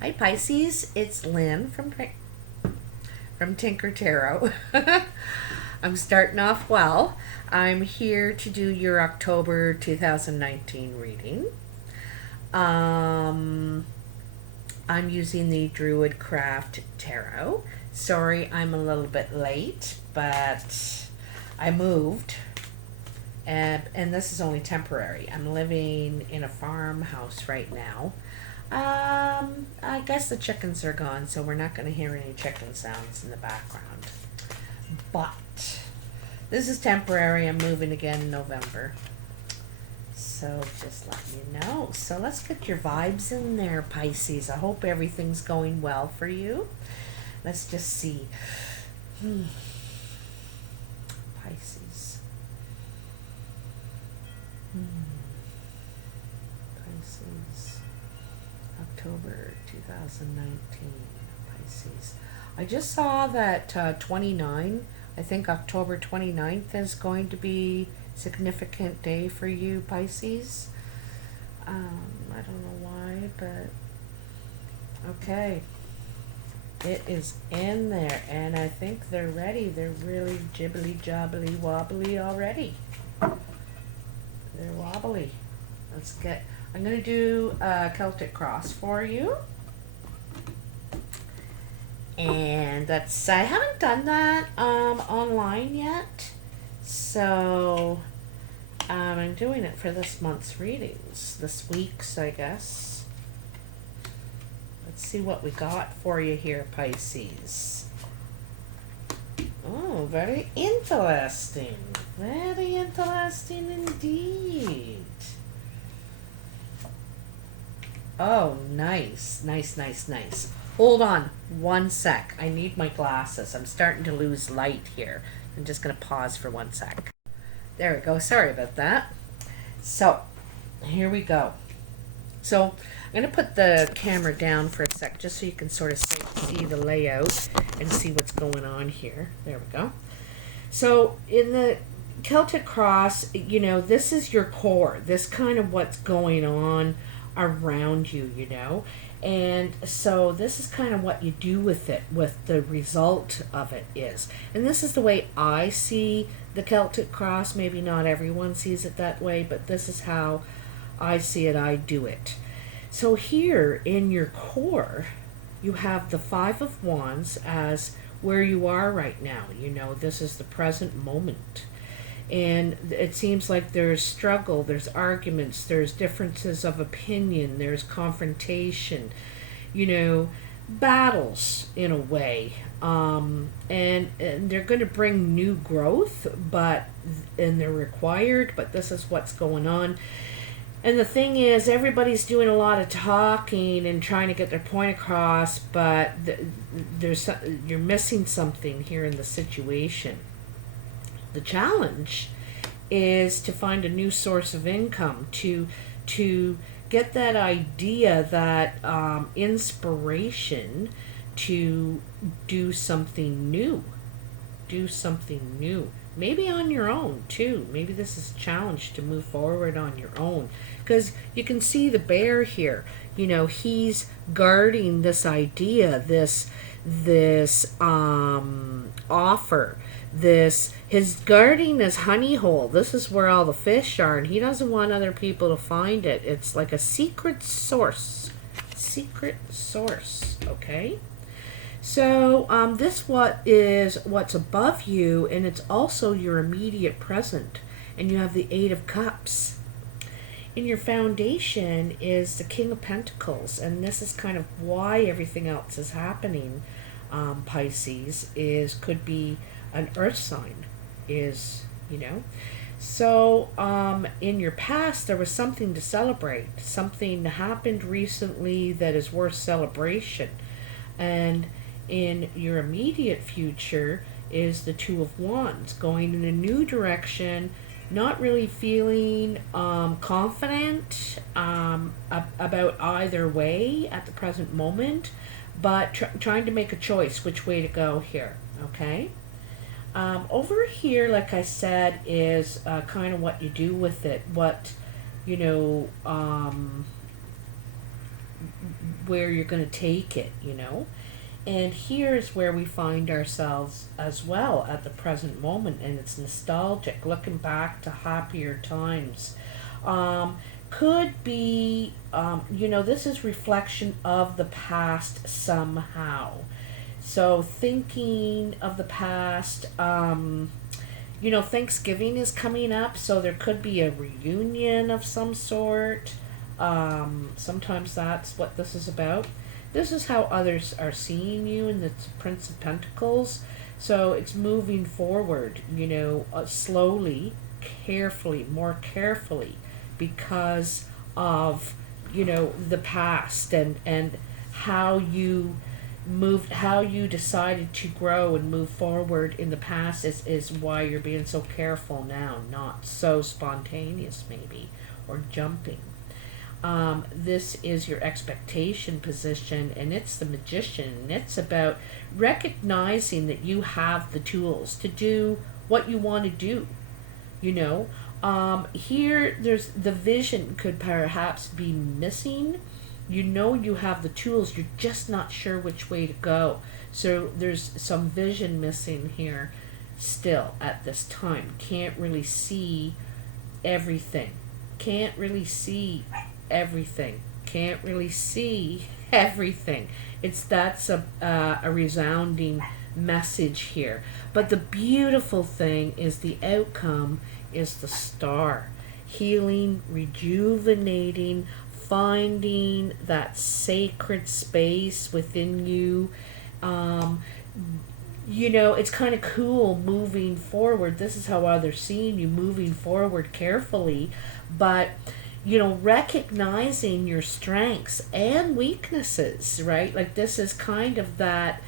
Hi Pisces, it's Lynn from Tinker Tarot. I'm starting off well. I'm here to do your October 2019 reading. Um, I'm using the Druid Craft Tarot. Sorry, I'm a little bit late, but I moved, and this is only temporary. I'm living in a farmhouse right now. I guess the chickens are gone, so we're not going to hear any chicken sounds in the background. But this is temporary. I'm moving again in November. So just let you know. So let's get your vibes in there, Pisces. I hope everything's going well for you. Let's just see. Pisces. Pisces. October 2019, Pisces. I just saw that 29, I think October 29th is going to be a significant day for you, Pisces. I don't know why, but okay. It is in there, and I think they're ready. They're really jibbly jobbly wobbly already. They're wobbly. I'm going to do a Celtic cross for you. And I haven't done that online yet. So I'm doing it for this month's readings. This week's, I guess. Let's see what we got for you here, Pisces. Oh, very interesting. Very interesting indeed. Oh, nice. Nice. Hold on one sec. I need my glasses. I'm starting to lose light here. I'm just going to pause for 1 sec. There we go. Sorry about that. So, here we go. So, I'm going to put the camera down for a sec just so you can sort of see the layout and see what's going on here. There we go. So, in the Celtic cross, this is your core. This kind of what's going on around you. And so this is kind of what you do with it, what the result of it is. And this is the way I see the Celtic cross. Maybe not everyone sees it that way, but this is how I see it. I do it. So here in your core, you have the Five of Wands as where you are right now. This is the present moment. And it seems like there's struggle, there's arguments, there's differences of opinion, there's confrontation, battles in a way. And they're going to bring new growth, and they're required, but this is what's going on. And the thing is, everybody's doing a lot of talking and trying to get their point across, but you're missing something here in the situation. The challenge is to find a new source of income, to get that idea, that inspiration to do something new. Maybe on your own too. Maybe this is a challenge to move forward on your own, because you can see the bear here. He's guarding this idea, this offer, his guarding his honey hole. This is where all the fish are, and he doesn't want other people to find it. It's like a secret source, okay? So what's above you, and it's also your immediate present. And you have the Eight of Cups. In your foundation is the King of Pentacles, and this is kind of why everything else is happening. Pisces could be an earth sign, So in your past, there was something to celebrate. Something happened recently that is worth celebration. And in your immediate future is the Two of Wands, going in a new direction, not really feeling confident about either way at the present moment, but trying to make a choice which way to go here, okay? Over here, like I said, is kind of what you do with it, where you're going to take it, And here's where we find ourselves as well at the present moment, and it's nostalgic, looking back to happier times. Could be, this is reflection of the past somehow. So thinking of the past, Thanksgiving is coming up, so there could be a reunion of some sort. Sometimes that's what this is about. This is how others are seeing you in the Prince of Pentacles. So it's moving forward, slowly, carefully, more carefully, because of, the past and how you moved, how you decided to grow and move forward in the past is why you're being so careful now, not so spontaneous maybe, or jumping. This is your expectation position, and it's the Magician, and it's about recognizing that you have the tools to do what you want to do. Here there's the vision could perhaps be missing. You have the tools, you're just not sure which way to go. So there's some vision missing here still at this time. Can't really see everything. Can't really see everything. Can't really see everything. That's a resounding message here. But the beautiful thing is the outcome is the Star. Healing, rejuvenating, finding that sacred space within you. It's kind of cool moving forward. This is how others seeing you moving forward carefully, but recognizing your strengths and weaknesses, right? Like this is kind of that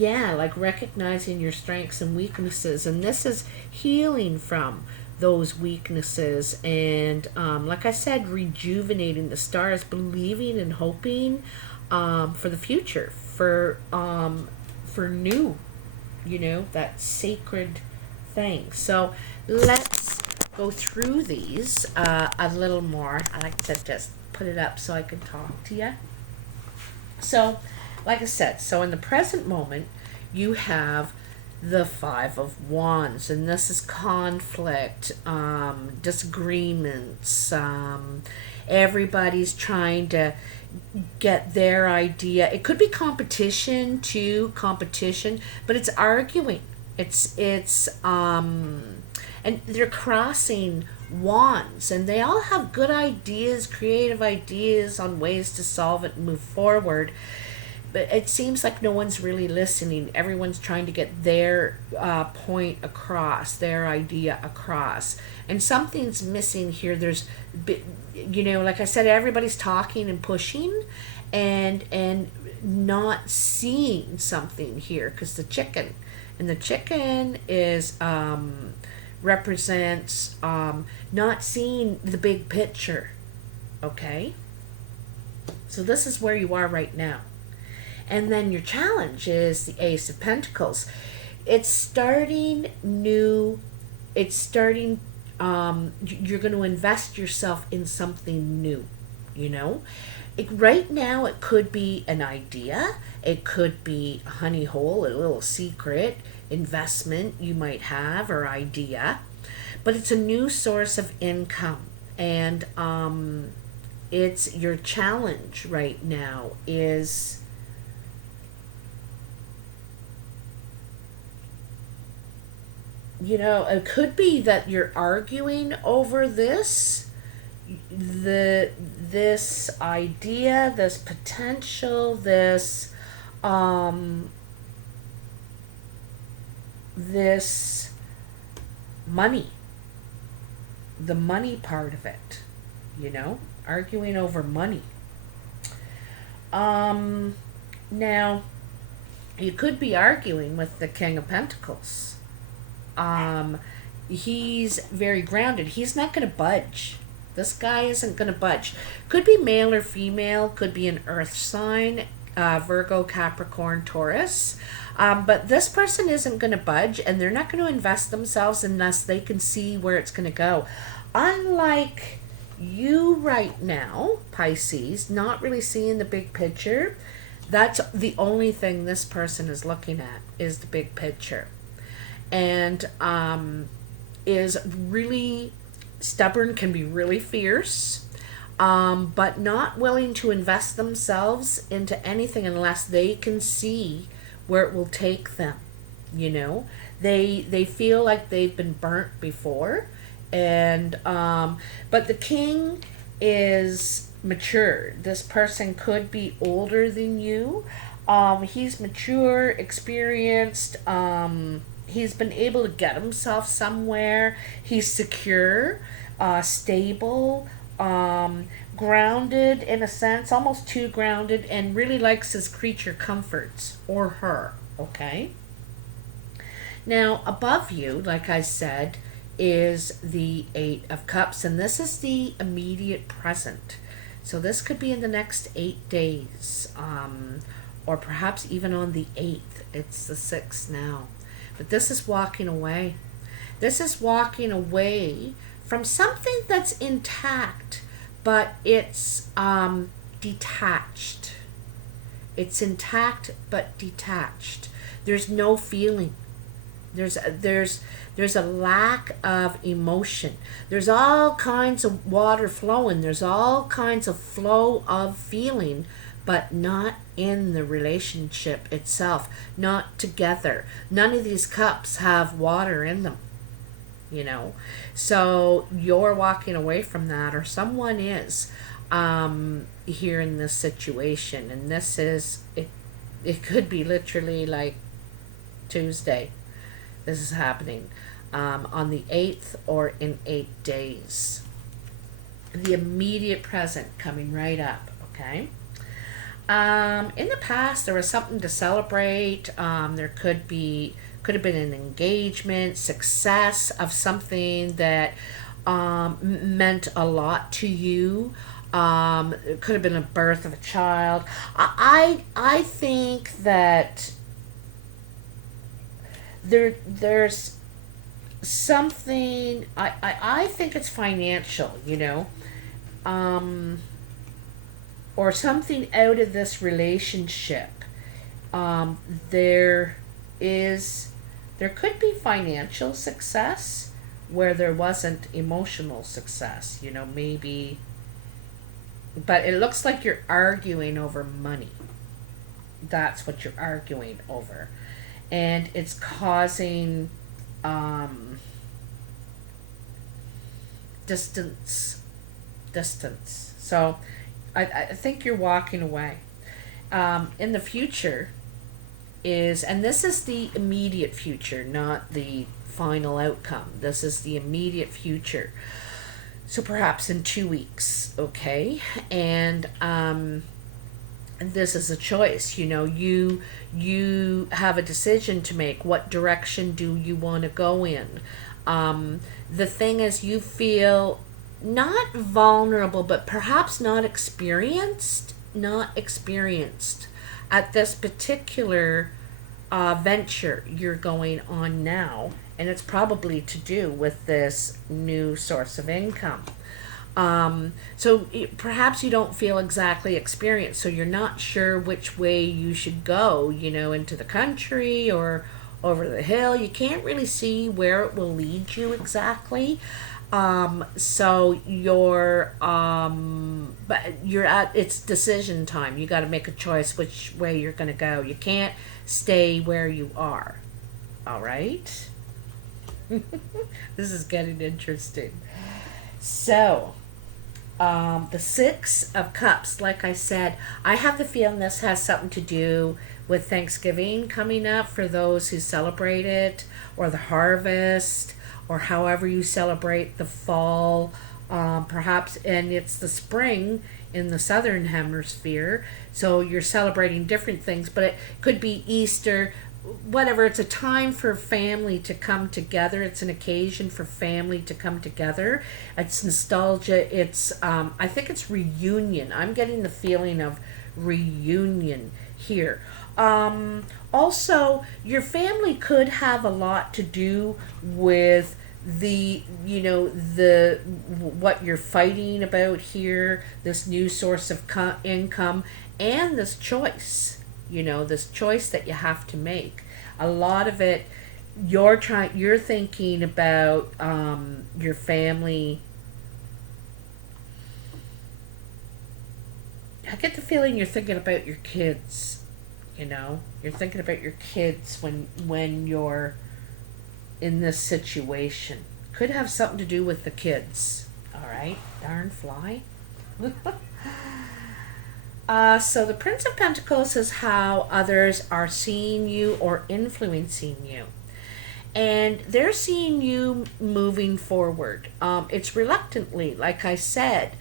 like recognizing your strengths and weaknesses, and this is healing from those weaknesses, and like I said, rejuvenating the stars, believing and hoping for the future, for new, that sacred thing. So let's go through these a little more. I like to just put it up so I can talk to you. So like I said, so in the present moment you have the Five of Wands, and this is conflict, disagreements, everybody's trying to get their idea. It could be competition, but it's arguing. It's and they're crossing wands, and they all have good ideas, creative ideas on ways to solve it and move forward. But it seems like no one's really listening. Everyone's trying to get their point across, their idea across. And something's missing here. There's, like I said, everybody's talking and pushing and not seeing something here. Because the chicken is represents not seeing the big picture. Okay? So this is where you are right now. And then your challenge is the Ace of Pentacles. It's starting new. It's starting, you're going to invest yourself in something new, right now it could be an idea. It could be a honey hole, a little secret investment you might have or idea. But it's a new source of income. And it's your challenge right now is... it could be that you're arguing over this idea, this potential, this money, the money part of it, arguing over money. Now you could be arguing with the King of Pentacles. He's very grounded. He's not going to budge. This guy isn't going to budge. Could be male or female. Could be an earth sign. Virgo, Capricorn, Taurus. But this person isn't going to budge, and they're not going to invest themselves unless they can see where it's going to go. Unlike you right now, Pisces, not really seeing the big picture, that's the only thing this person is looking at is the big picture. And is really stubborn, can be really fierce, but not willing to invest themselves into anything unless they can see where it will take them. You know, they feel like they've been burnt before, and but the king is mature. This person could be older than you. He's mature, experienced. He's been able to get himself somewhere. He's secure, stable, grounded in a sense, almost too grounded, and really likes his creature comforts, or her, okay? Now, above you, like I said, is the Eight of Cups, and this is the immediate present. So this could be in the next 8 days, or perhaps even on the 8th. It's the 6th now. But this is walking away. This is walking away from something that's intact, but it's detached. It's intact but detached. There's no feeling. There's a lack of emotion. There's all kinds of water flowing. There's all kinds of flow of feeling, but not in the relationship itself, not together. None of these cups have water in them, you know. So you're walking away from that, or someone is here in this situation. And this is, it could be literally like Tuesday. This is happening on the 8th or in 8 days. The immediate present coming right up, okay? In the past, there was something to celebrate. There could have been an engagement, success of something that meant a lot to you. It could have been a birth of a child. I think that there's something. I think it's financial, you know. Or something out of this relationship. There could be financial success where there wasn't emotional success, you know, maybe. But it looks like you're arguing over money. That's what you're arguing over. And it's causing distance. So I think you're walking away. In the future is, and this is the immediate future, not the final outcome. This is the immediate future. So perhaps in 2 weeks, okay? And this is a choice. You know, you have a decision to make. What direction do you want to go in? The thing is, you feel not vulnerable, but perhaps not experienced at this particular venture you're going on now, and it's probably to do with this new source of income. Perhaps you don't feel exactly experienced, so you're not sure which way you should go, you know, into the country or over the hill. You can't really see where it will lead you exactly. So but you're at, it's decision time. You got to make a choice which way you're going to go. You can't stay where you are. All right. This is getting interesting. So, the Six of Cups, like I said, I have the feeling this has something to do with Thanksgiving coming up for those who celebrate it, or the harvest, or however you celebrate the fall, perhaps, and it's the spring in the southern hemisphere, so you're celebrating different things, but it could be Easter, whatever. It's a time for family to come together. It's an occasion for family to come together. It's nostalgia. It's I think it's reunion. I'm getting the feeling of reunion here. Also, your family could have a lot to do with the the what you're fighting about here, this new source of income, and this choice, this choice that you have to make. A lot of it, you're thinking about your family. I get the feeling you're thinking about your kids. You're thinking about your kids when you're in this situation. Could have something to do with the kids. All right, darn fly. So the Prince of Pentacles is how others are seeing you or influencing you. And they're seeing you moving forward. It's reluctantly, like I said,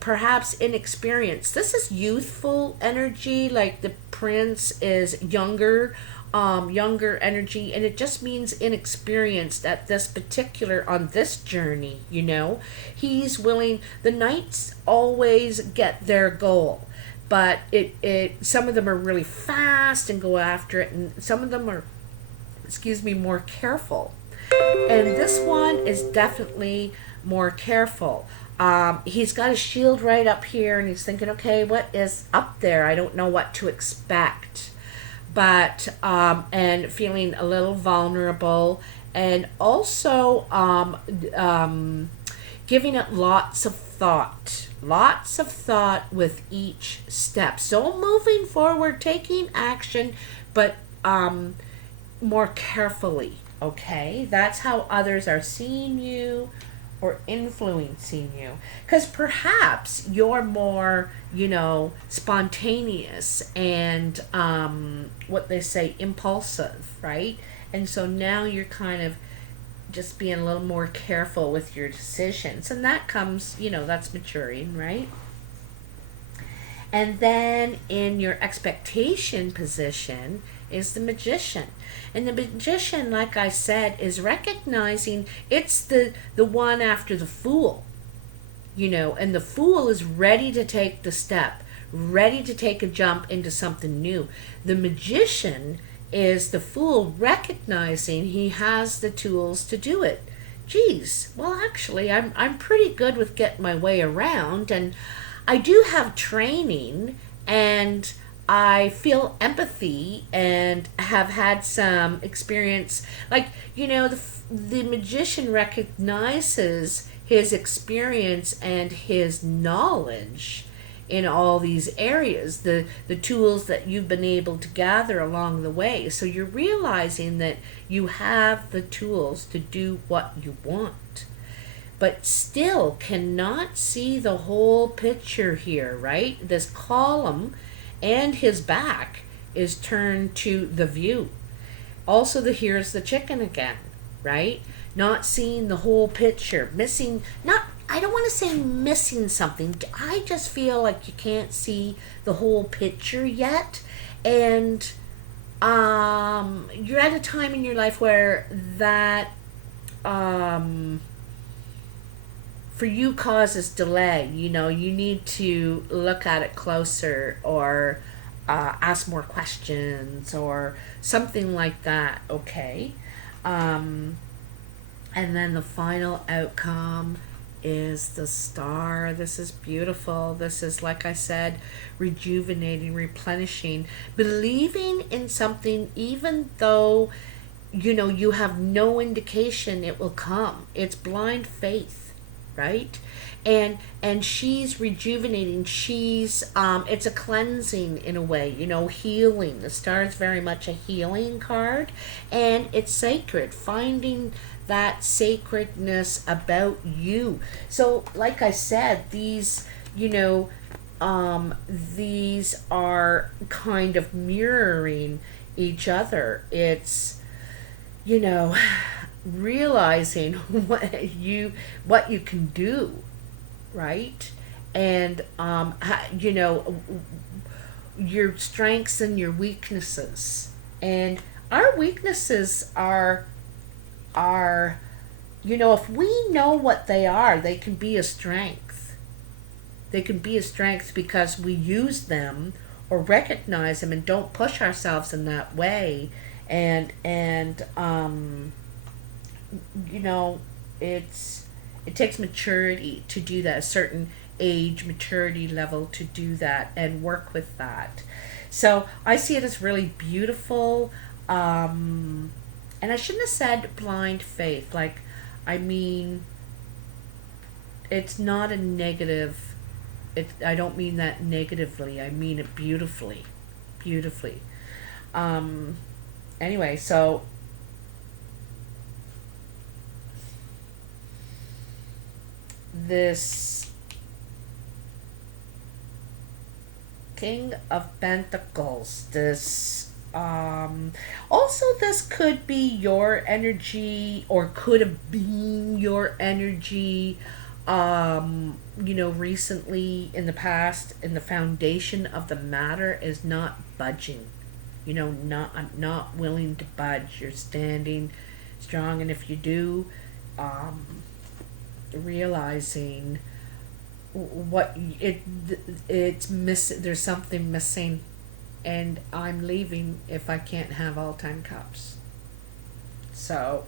perhaps inexperienced. This is youthful energy, like the prince is younger energy, and it just means inexperienced at this particular, on this journey. He's willing. The knights always get their goal, but some of them are really fast and go after it, and some of them are, more careful. And this one is definitely more careful. He's got a shield right up here, and he's thinking, okay, what is up there? I don't know what to expect. But, and feeling a little vulnerable, and also giving it lots of thought with each step. So moving forward, taking action, but more carefully. Okay, that's how others are seeing you or influencing you, because perhaps you're more spontaneous and what they say, impulsive, right? And so now you're kind of just being a little more careful with your decisions, and that comes, that's maturing, right? And then in your expectation position is the Magician. And the Magician, like I said, is recognizing it's the one after the Fool. And the Fool is ready to take the step, ready to take a jump into something new. The Magician is the Fool recognizing he has the tools to do it. Geez, well, actually, I'm pretty good with getting my way around, and I do have training, and I feel empathy and have had some experience. Like, the Magician recognizes his experience and his knowledge in all these areas, the tools that you've been able to gather along the way. So you're realizing that you have the tools to do what you want, but still cannot see the whole picture here, right? This column and his back is turned to the view. Also, here's the chicken again, right? Not seeing the whole picture, I don't want to say missing something. I just feel like you can't see the whole picture yet. And you're at a time in your life where that for you causes delay. You need to look at it closer, or ask more questions or something like that. Okay. And then the final outcome is the Star. This is beautiful. This is, like I said, rejuvenating, replenishing, believing in something even though you have no indication it will come. It's blind faith, right? And she's rejuvenating. She's it's a cleansing in a way, healing. The Star is very much a healing card, and it's sacred, finding that sacredness about you. So like I said, these these are kind of mirroring each other. It's realizing what you can do, right? And your strengths and your weaknesses. And our weaknesses are if we know what they are, they can be a strength. They can be a strength because we use them, or recognize them and don't push ourselves in that way. And you know, it takes maturity to do that, a certain age maturity level to do that and work with that. So I see it as really beautiful. And I shouldn't have said blind faith. Like, I mean, it's not a negative. I don't mean that negatively. I mean it beautifully, beautifully. Anyway, so this King of Pentacles, this also this could be your energy, or could have been your energy, you know, recently in the past, and the foundation of the matter is not budging. You know, not willing to budge. You're standing strong, and if you do, um, realizing what it's missing. There's something missing, and I'm leaving if I can't have all 10 cups. So,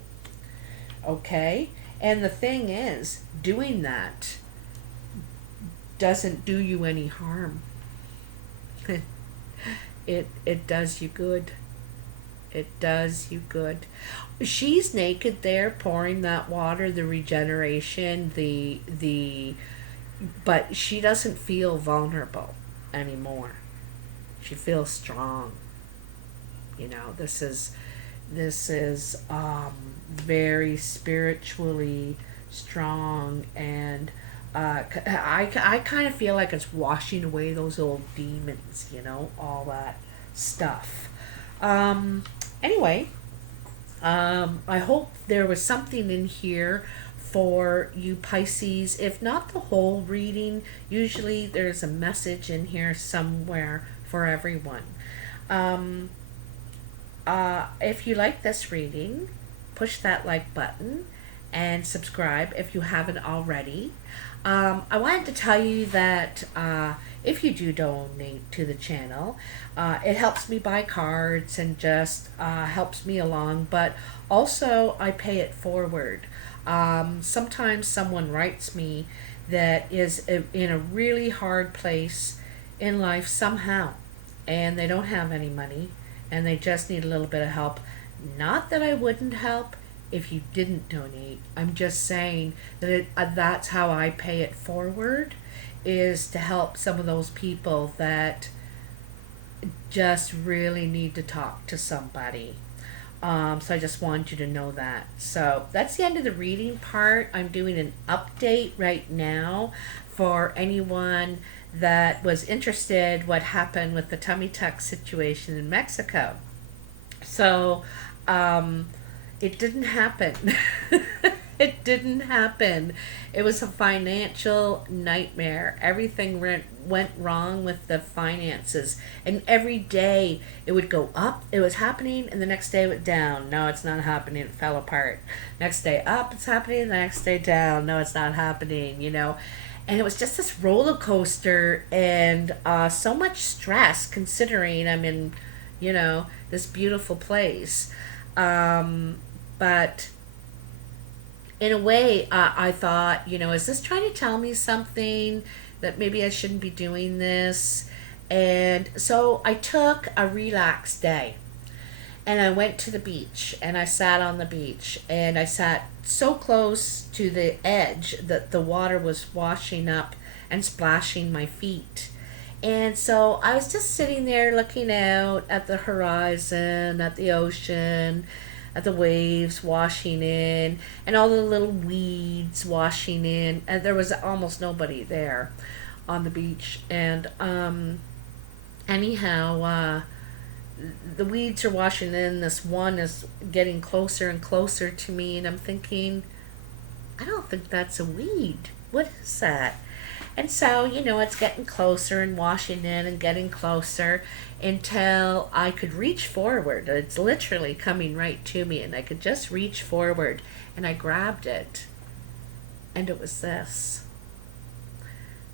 okay. And the thing is, doing that doesn't do you any harm. It does you good. It does you good. She's naked there, pouring that water, the regeneration, but she doesn't feel vulnerable anymore. She feels strong. You know, this is very spiritually strong, and I kind of feel like it's washing away those old demons, you know, all that stuff. Anyway, I hope there was something in here for you Pisces. If not the whole reading, usually there's a message in here somewhere for everyone. If you like this reading, push that like button and subscribe if you haven't already. I wanted to tell you that if you do donate to the channel, it helps me buy cards and just helps me along, but also I pay it forward. Sometimes someone writes me that is in a really hard place in life somehow, and they don't have any money, and they just need a little bit of help. Not that I wouldn't help if you didn't donate. I'm just saying that that's how I pay it forward, is to help some of those people that just really need to talk to somebody. So I just want you to know that. So that's the end of the reading part. I'm doing an update right now for anyone that was interested what happened with the tummy tuck situation in Mexico. So it didn't happen. It didn't happen. It was a financial nightmare. Everything went wrong with the finances. And every day it would go up. It was happening, and the next day it went down. No, it's not happening. It fell apart. Next day up, it's happening. The next day down. No, it's not happening, you know. And it was just this roller coaster, and so much stress considering I'm in, you know, this beautiful place. But in a way, I thought, you know, is this trying to tell me something that maybe I shouldn't be doing this? And so I took a relaxed day, and I went to the beach, and I sat on the beach, and I sat so close to the edge that the water was washing up and splashing my feet. And so I was just sitting there looking out at the horizon, at the ocean, at the waves washing in, and all the little weeds washing in. And there was almost nobody there on the beach. And anyhow, the weeds are washing in. This one is getting closer and closer to me, and I'm thinking, I don't think that's a weed. What is that? And so, you know, it's getting closer and washing in and getting closer until I could reach forward. It's literally coming right to me, and I could just reach forward, and I grabbed it, and it was this,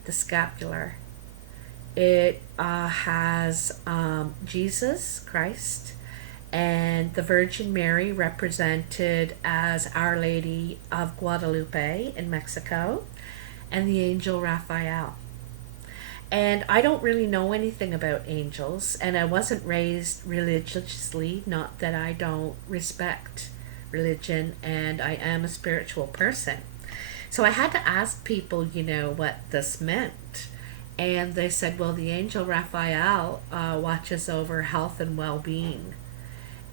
the scapular. It has Jesus Christ and the Virgin Mary represented as Our Lady of Guadalupe in Mexico, and the angel Raphael. And I don't really know anything about angels, and I wasn't raised religiously, not that I don't respect religion, and I am a spiritual person. So I had to ask people, what this meant. And they said, well, the angel Raphael watches over health and well being.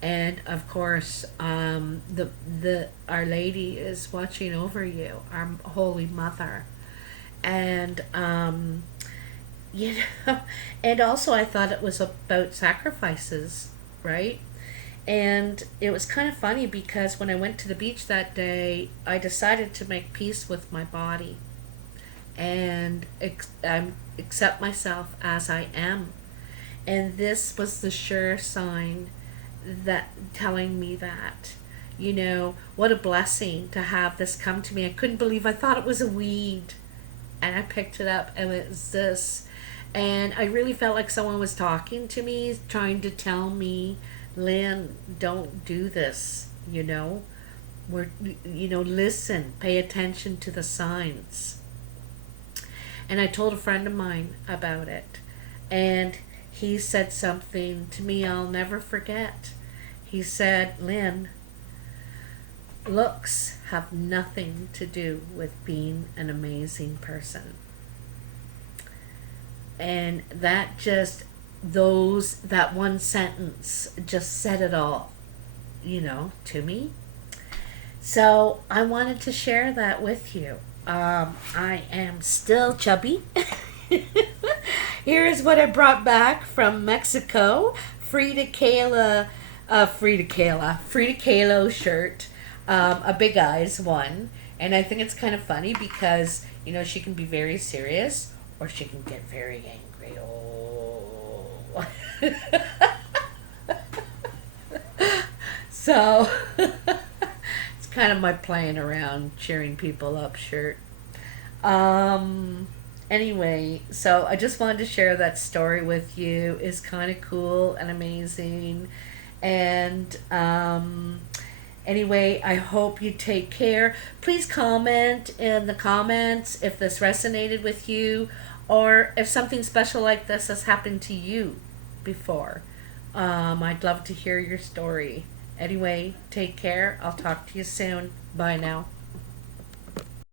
And of course, the Our Lady is watching over you, our Holy Mother. And you know, and also I thought it was about sacrifices, right? And it was kind of funny because when I went to the beach that day, I decided to make peace with my body and accept myself as I am. And this was the sure sign that telling me that, what a blessing to have this come to me. I couldn't believe, I thought it was a weed, and I picked it up and it was this. And I really felt like someone was talking to me, trying to tell me, Lynn, don't do this, listen, pay attention to the signs. And I told a friend of mine about it, and he said something to me I'll never forget. He said, Lynn, looks have nothing to do with being an amazing person. And that one sentence just said it all, to me. So I wanted to share that with you. I am still chubby. Here is what I brought back from Mexico. Frida Kahlo shirt, a Big Eyes one. And I think it's kind of funny because, she can be very serious or she can get very angry. Oh. So, it's kind of my playing around, cheering people up shirt. Anyway, so I just wanted to share that story with you. It's kind of cool and amazing. And anyway, I hope you take care. Please comment in the comments if this resonated with you or if something special like this has happened to you before. I'd love to hear your story. Anyway, take care. I'll talk to you soon. Bye now.